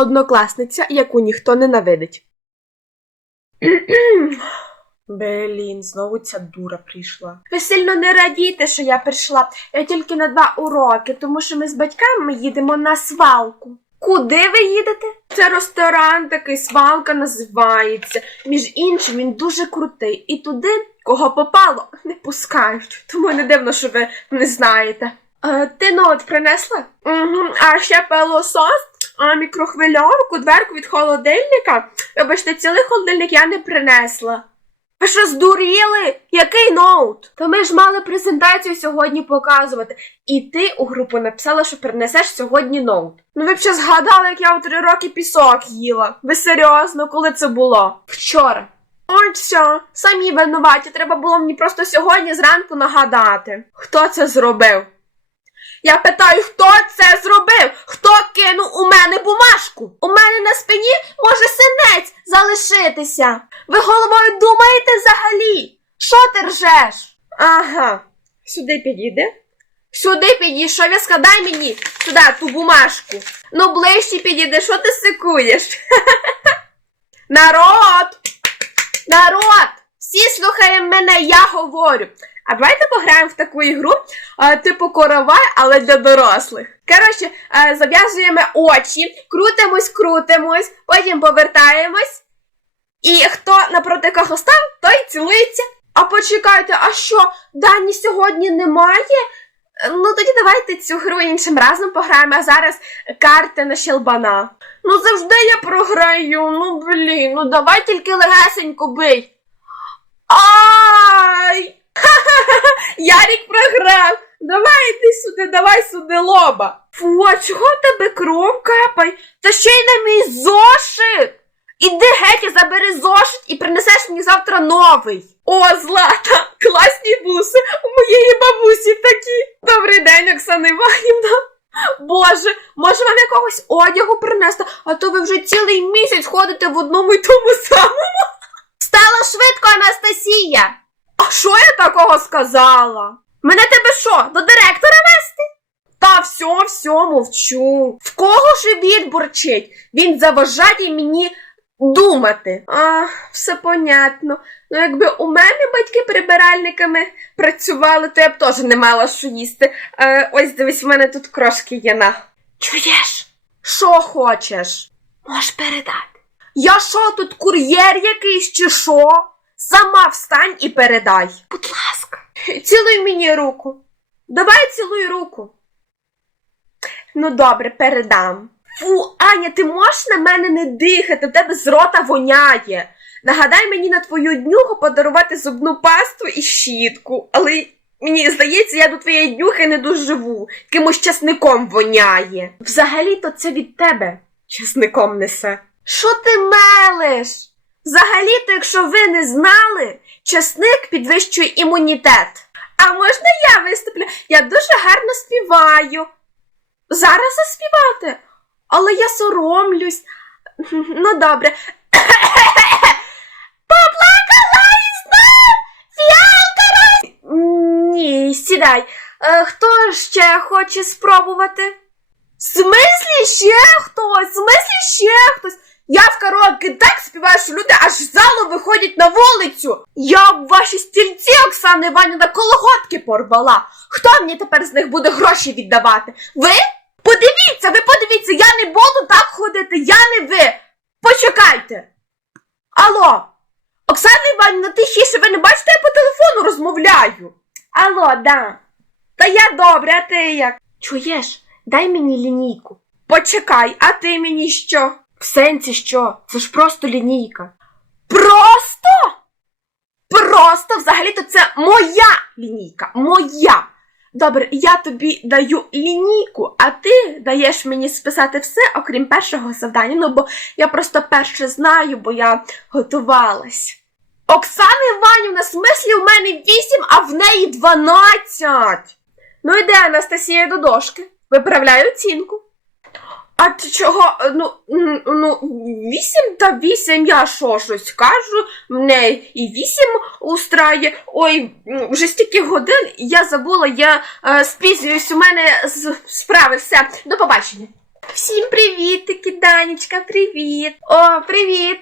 Однокласниця, яку ніхто ненавидить. Блін, знову ця дура прийшла. Ви сильно не радійте, що я прийшла. Я тільки на два уроки, тому що ми з батьками їдемо на свалку. Куди ви їдете? Це ресторан такий, свалка називається. Між іншим, він дуже крутий. І туди, кого попало, не пускають. Тому не дивно, що ви не знаєте. Е, ти ноут принесла? Угу. А ще пилосос, а мікрохвильовку, дверку від холодильника. Вибачте, цілий холодильник я не принесла. Ви що здуріли? Який ноут? Та ми ж мали презентацію сьогодні показувати. І ти у групу написала, що принесеш сьогодні ноут. Ну ви б ще згадали, як я у три роки пісок їла. Ви серйозно, коли це було? Вчора. От що, самі винуваті, треба було мені просто сьогодні зранку нагадати. Хто це зробив? Я питаю, хто це зробив? Хто кинув у мене бумажку? У мене на спині може синець залишитися. Ви головою думаєте взагалі? Що ти ржеш? Ага. Сюди підійди. Сюди підійшов, я складай мені сюди ту бумажку. Ну ближче підійди, що ти сикуєш? Народ! Народ! Всі слухаємо мене, я говорю. А давайте пограємо в таку ігру, типу коровай, але для дорослих. Коротше, зав'язуємо очі, крутимось, крутимось, потім повертаємось. І хто напроти кого став, той цілується. А почекайте, а що, Дані сьогодні немає? Ну тоді давайте цю гру іншим разом пограємо, а зараз карти на щелбана. Ну завжди я програю, ну блін, ну давай тільки легесенько бий. Ай! Ярік програв. Давай іди сюди, давай сюди лоба. Фу, а чого тебе кров капай? Та ще й на мій зошит. Іди геть і забери зошит і принесеш мені завтра новий. О, Злата, класні буси. У моєї бабусі такі. Добрий день, Оксана Іванівна. Боже, може вам якогось одягу принести, а то ви вже цілий місяць ходите в одному й тому самому. Стала швидко, Анастасія. Що я такого сказала? Мене тебе що, до директора вести? Та все, все, мовчу. В кого ж він бурчить? Він заважає мені думати. А, все понятно. Ну, якби у мене батьки прибиральниками працювали, то я б теж не мала що їсти. Е, ось дивись, в мене тут крошки є на. Чуєш? Що хочеш? Можеш передати. Я що, тут кур'єр якийсь чи що? Сама встань і передай. Будь ласка. Цілуй мені руку. Давай цілуй руку. Ну, добре, передам. Фу, Аня, ти можеш на мене не дихати, в тебе з рота воняє. Нагадай мені на твою днюху подарувати зубну пасту і щітку, але мені здається, я до твоєї днюхи не доживу, якимось часником воняє. Взагалі-то це від тебе часником несе. Що ти мелиш? Взагалі-то, якщо ви не знали, часник підвищує імунітет. А можна я виступлю? Я дуже гарно співаю. Зараз заспівати, але я соромлюсь. Ну, добре. Поплакала і знов фіалка роз... Ні, сідай. Е, Хто ще хоче спробувати? В смислі ще хтось? В смислі ще хтось? Я в караоке так співаю, що люди аж з залу виходять на вулицю. Я б ваші стільці, Оксана Іванівна, колготки порвала. Хто мені тепер з них буде гроші віддавати? Ви? Подивіться, ви подивіться, я не буду так ходити, я не ви. Почекайте. Алло, Оксана Іванівна, тихіше, ви не бачите, я по телефону розмовляю. Алло, да. Та я добре, а ти як? Чуєш, дай мені лінійку. Почекай, а ти мені що? В сенсі що? Це ж просто лінійка. Просто? Просто взагалі-то це моя лінійка. Моя. Добре, я тобі даю лінійку, а ти даєш мені списати все, окрім першого завдання. Ну, бо я просто перше знаю, бо я готувалась. Оксана Іванівна, смислі у мене вісім, а в неї дванадцять. Ну йде Анастасія до дошки. Виправляю оцінку. А ти чого? Ну, ну, вісім та вісім, я що щось кажу, мене і вісім устрає. Ой, вже стільки годин, я забула, я е, спізнююсь, у мене з- справи, все, до побачення. Всім привітики, Данічка, привіт. О, привіт.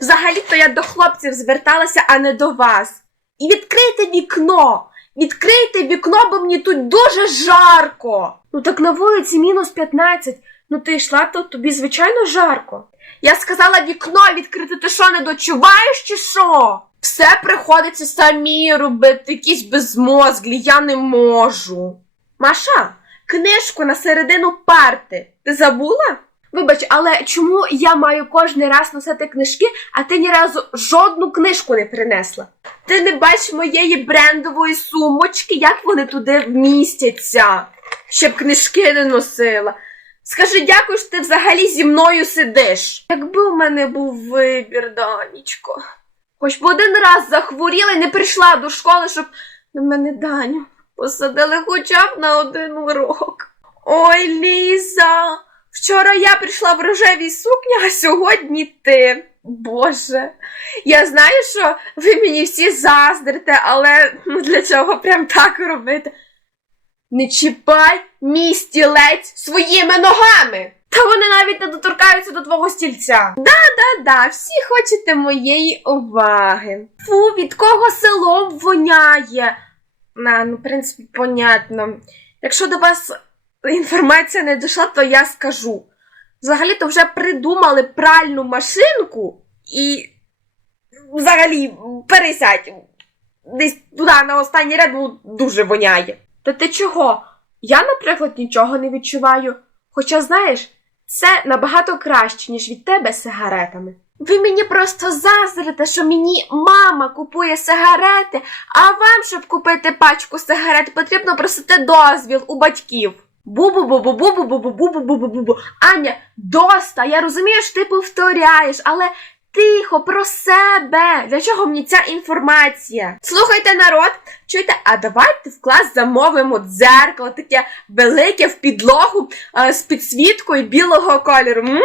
Взагалі-то я до хлопців зверталася, а не до вас. І відкрийте вікно. Відкрийте вікно, бо мені тут дуже жарко. Ну так на вулиці мінус 15. Ну ти йшла, то тобі звичайно жарко. Я сказала вікно відкрити, ти що, не дочуваєш чи що? Все приходиться самі робити, якісь безмозглі, я не можу. Маша, книжку на середину парти. Ти забула? Вибач, але чому я маю кожен раз носити книжки, а ти ні разу жодну книжку не принесла? Ти не бачиш моєї брендової сумочки, як вони туди вмістяться, щоб книжки не носила. Скажи дякую, що ти взагалі зі мною сидиш. Якби у мене був вибір, Данічко. Хоч би один раз захворіла і не прийшла до школи, щоб на мене Даню посадили хоча б на один урок. Ой, Ліза, вчора я прийшла в рожевій сукні, а сьогодні ти. Боже, я знаю, що ви мені всі заздрите, але ну, для чого прям так робити? Не чіпай мій стілець своїми ногами. Та вони навіть не доторкаються до твого стільця. Да-да-да, всі хочете моєї уваги. Фу, від кого селом воняє. На, ну, в принципі, понятно. Якщо до вас інформація не дійшла, то я скажу. Взагалі-то вже придумали пральну машинку і взагалі пересядь. Десь туди на останній ряд бо дуже воняє. Та ти чого? Я, наприклад, нічого не відчуваю. Хоча, знаєш, це набагато краще, ніж від тебе сигаретами. Ви мені просто заздрите, що мені мама купує сигарети, а вам, щоб купити пачку сигарет, потрібно просити дозвіл у батьків. Бу-бу-бу-бу-бу-бу-бу-бу-бу-бу-бу-бу. Аня, доста, я розумію, що ти повторяєш, але тихо, про себе. Для чого мені ця інформація? Слухайте, народ, чуєте, а давайте в клас замовимо дзеркало, таке велике в підлогу а, з підсвіткою білого кольору. М?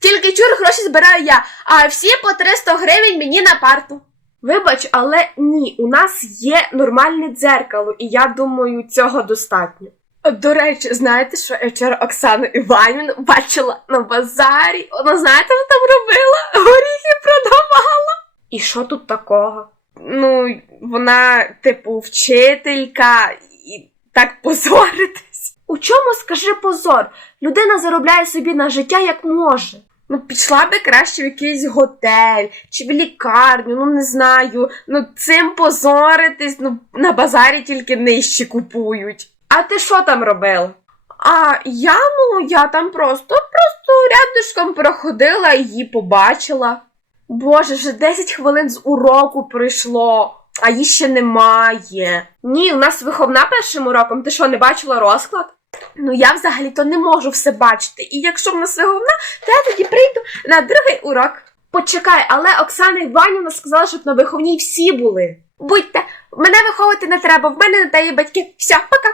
Тільки чур гроші збираю я, а всі по 300 гривень мені на парту. Вибач, але ні, у нас є нормальне дзеркало, і я думаю, цього достатньо. До речі, знаєте, що я вчора Оксану Іванівну бачила на базарі? Вона знаєте, що там робила? Горіхи продавала. І що тут такого? Ну, вона, типу, вчителька і так позоритись. У чому, скажи, позор? Людина заробляє собі на життя як може. Ну, пішла би краще в якийсь готель чи в лікарню, ну не знаю. Ну, цим позоритись, ну, на базарі тільки нижчі купують. А ти що там робила? А я, ну, я там просто, просто рядишком проходила і її побачила. Боже, вже 10 хвилин з уроку пройшло, а її ще немає. Ні, у нас виховна першим уроком. Ти що, не бачила розклад? Ну, я взагалі-то не можу все бачити. І якщо в нас виховна, то я тоді прийду на другий урок. Почекай, але Оксана Іванівна сказала, щоб на виховній всі були. Будьте, мене виховувати не треба, в мене на те є батьки. Все, пока.